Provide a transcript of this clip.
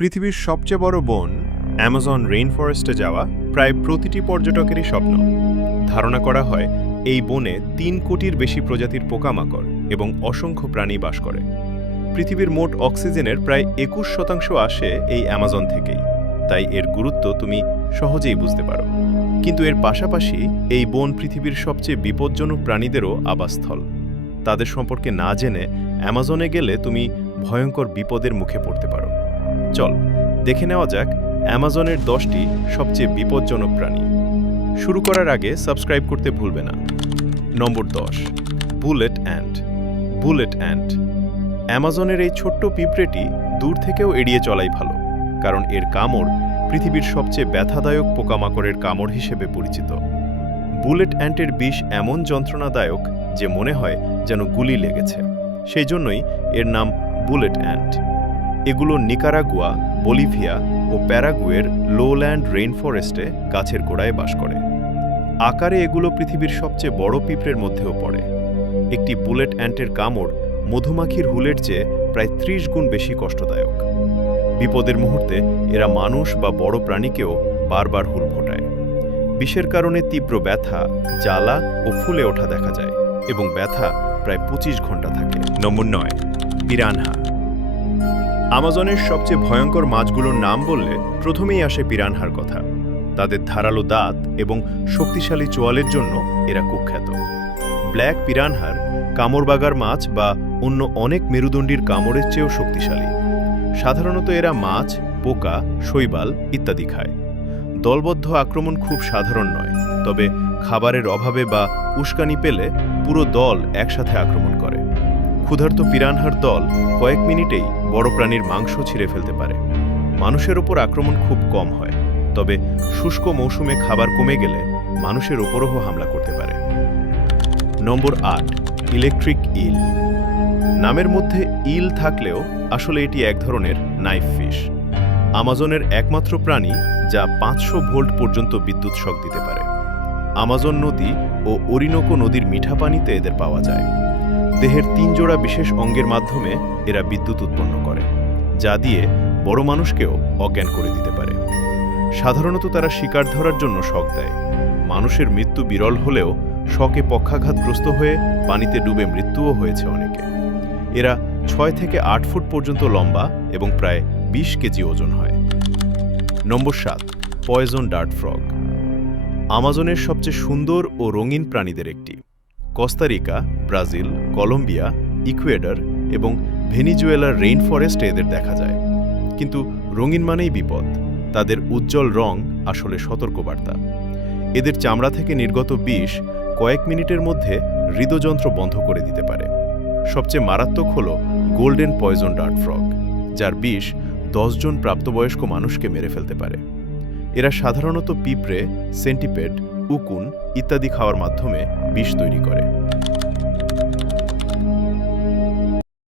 পৃথিবীর সবচেয়ে বড় বন অ্যামাজন রেইন ফরেস্টে যাওয়া প্রায় প্রতিটি পর্যটকেরই স্বপ্ন। ধারণা করা হয় এই বনে ৩ কোটির বেশি প্রজাতির পোকামাকড় এবং অসংখ্য প্রাণী বাস করে। পৃথিবীর মোট অক্সিজেনের প্রায় ২১% আসে এই অ্যামাজন থেকেই, তাই এর গুরুত্ব তুমি সহজেই বুঝতে পারো। কিন্তু এর পাশাপাশি এই বন পৃথিবীর সবচেয়ে বিপজ্জনক প্রাণীদেরও আবাসস্থল। তাদের সম্পর্কে না জেনে অ্যামাজনে গেলে তুমি ভয়ঙ্কর বিপদের মুখে পড়তে পারো। চল দেখে নেওয়া যাক অ্যামাজনের 10টি সবচেয়ে বিপজ্জনক প্রাণী। শুরু করার আগে সাবস্ক্রাইব করতে ভুলবে না। নম্বর 10, বুলেট অ্যান্ট। বুলেট অ্যান্ট অ্যামাজনের এই ছোট্ট পিঁপড়েটি দূর থেকেও এড়িয়ে চলাই ভালো, কারণ এর কামড় পৃথিবীর সবচেয়ে ব্যথাদায়ক পোকামাকড়ের কামড় হিসেবে পরিচিত। বুলেট অ্যান্টের বিষ এমন যন্ত্রণাদায়ক যে মনে হয় যেন গুলি লেগেছে, সেই জন্যই এর নাম বুলেট অ্যান্ট। এগুলো নিকারাগুয়া, বলিভিয়া ও প্যারাগুয়ের লোল্যান্ড রেইন ফরেস্টে গাছের গোড়ায় বাস করে। আকারে এগুলো পৃথিবীর সবচেয়ে বড় পিঁপড়ের মধ্যেও পড়ে। একটি বুলেট অ্যান্টের কামড় মধুমাখির হুলের চেয়ে প্রায় 30 গুণ বেশি কষ্টদায়ক। বিপদের মুহূর্তে এরা মানুষ বা বড় প্রাণীকেও বারবার হুল ফোটায়। বিষের কারণে তীব্র ব্যথা, জ্বালা ও ফুলে ওঠা দেখা যায় এবং ব্যথা প্রায় 25 ঘন্টা থাকে। নম্বর 9, পিরানহা। আমাজনের সবচেয়ে ভয়ঙ্কর মাছগুলোর নাম বললে প্রথমেই আসে পিরানহার কথা। তাদের ধারালো দাঁত এবং শক্তিশালী চোয়ালের জন্য এরা কুখ্যাত। ব্ল্যাক পিরানহার কামড়বাগার মাছ বা অন্য অনেক মেরুদণ্ডীর কামড়ের চেয়েও শক্তিশালী। সাধারণত এরা মাছ, পোকা, শৈবাল ইত্যাদি খায়। দলবদ্ধ আক্রমণ খুব সাধারণ নয়, তবে খাবারের অভাবে বা উস্কানি পেলে পুরো দল একসাথে আক্রমণ করে। ক্ষুধার্ত পিরানহার দল কয়েক মিনিটেই বড় প্রাণীর মাংস ছিঁড়ে ফেলতে পারে। মানুষের ওপর আক্রমণ খুব কম হয়, তবে শুষ্ক মৌসুমে খাবার কমে গেলে মানুষের ওপরও হামলা করতে পারে। নম্বর 8, ইলেকট্রিক ইল। নামের মধ্যে ইল থাকলেও আসলে এটি এক ধরনের নাইফ ফিশ। আমাজনের একমাত্র প্রাণী যা 500 ভোল্ট পর্যন্ত বিদ্যুৎ শক দিতে পারে। আমাজন নদী ও ওরিনোকো নদীর মিঠা পানিতে এদের পাওয়া যায়। দেহের 3 জোড়া বিশেষ অঙ্গের মাধ্যমে এরা বিদ্যুৎ উৎপন্ন করে, যা দিয়ে বড় মানুষকেও অজ্ঞান করে দিতে পারে। সাধারণত তারা শিকার ধরার জন্য শক দেয়। মানুষের মৃত্যু বিরল হলেও শকে পক্ষাঘাতগ্রস্ত হয়ে পানিতে ডুবে মৃত্যুও হয়েছে অনেকে। এরা 6 থেকে 8 ফুট পর্যন্ত লম্বা এবং প্রায় 20 কেজি ওজন হয়। নম্বর 7, পয়জন ডার্ট ফ্রগ। আমাজনের সবচেয়ে সুন্দর ও রঙিন প্রাণীদের একটি। কোস্টারিকা, ব্রাজিল, কলম্বিয়া, ইকুয়েডর এবং ভেনিজুয়েলার রেইন ফরেস্টে এদের দেখা যায়। কিন্তু রঙিন মানেই বিপদ। তাদের উজ্জ্বল রং আসলে সতর্কবার্তা। এদের চামড়া থেকে নির্গত বিষ কয়েক মিনিটের মধ্যে হৃদযন্ত্র বন্ধ করে দিতে পারে। সবচেয়ে মারাত্মক হল গোল্ডেন পয়জন ডার্ট ফ্রগ, যার বিষ 10 জন প্রাপ্তবয়স্ক মানুষকে মেরে ফেলতে পারে। এরা সাধারণত পিঁপড়ে, সেন্টিপেড, উকুন ইত্যাদি খাওয়ার মাধ্যমে বিষ তৈরি করে।